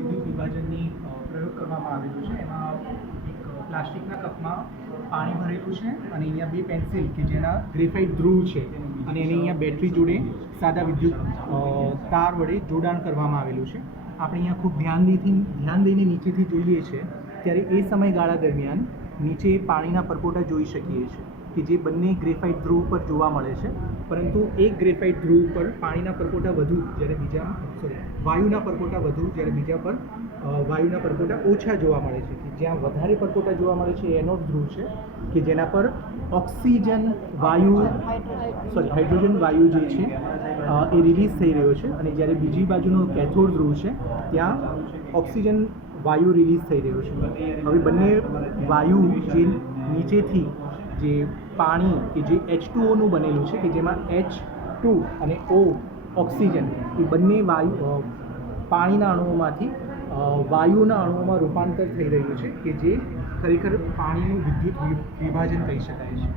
વિદ્યુત વિભાજનની પ્રયોગ કરવામાં આવેલો છે. એમાં એક પ્લાસ્ટિકના કપમાં પાણી ભરેલું છે અને અહીંયા બે પેન્સિલ કે જેના ગ્રેફાઇટ ધ્રુવ છે અને એને અહીંયા બેટરી જોડે સાદા વિદ્યુત તાર વડે જોડાણ કરવામાં આવેલું છે. આપણે અહીંયા ખૂબ ધ્યાનથી ધ્યાન દઈને નીચેથી જોઈએ છીએ. ત્યારે એ સમયગાળા દરમિયાન નીચે પાણીના પરપોટા જોઈ શકીએ છીએ કે જે બંને ગ્રેફાઇટ ધ્રુવ પર જોવા મળે છે. પરંતુ એક ગ્રેફાઇટ ધ્રુવ પર પાણીના પરપોટા વધુ જ્યારે બીજા સોરી, વાયુના પરપોટા વધુ જ્યારે બીજા પર વાયુના પરપોટા ઓછા જોવા મળે છે કે જ્યાં વધારે પરપોટા જોવા મળે છે એનો ધ્રુવ છે કે જેના પર ઓક્સિજન વાયુ, સોરી, હાઇડ્રોજન વાયુ જે છે એ રિલીઝ થઈ રહ્યો છે. અને જ્યારે બીજી બાજુનો કેથોડ ધ્રુવ છે, ત્યાં ઓક્સિજન વાયુ રિલીઝ થઈ રહ્યો છે. હવે બંને વાયુ જે નીચેથી જે પાણી કે જે એચ ટુઓનું બનેલું છે કે જેમાં એચ ટુ અને ઓ ઓક્સિજન એ બંને વાયુ પાણીના અણુઓમાંથી વાયુના અણુઓમાં રૂપાંતર થઈ રહ્યું છે કે જે ખરેખર પાણીનું વિદ્યુત વિભાજન કહી શકાય છે.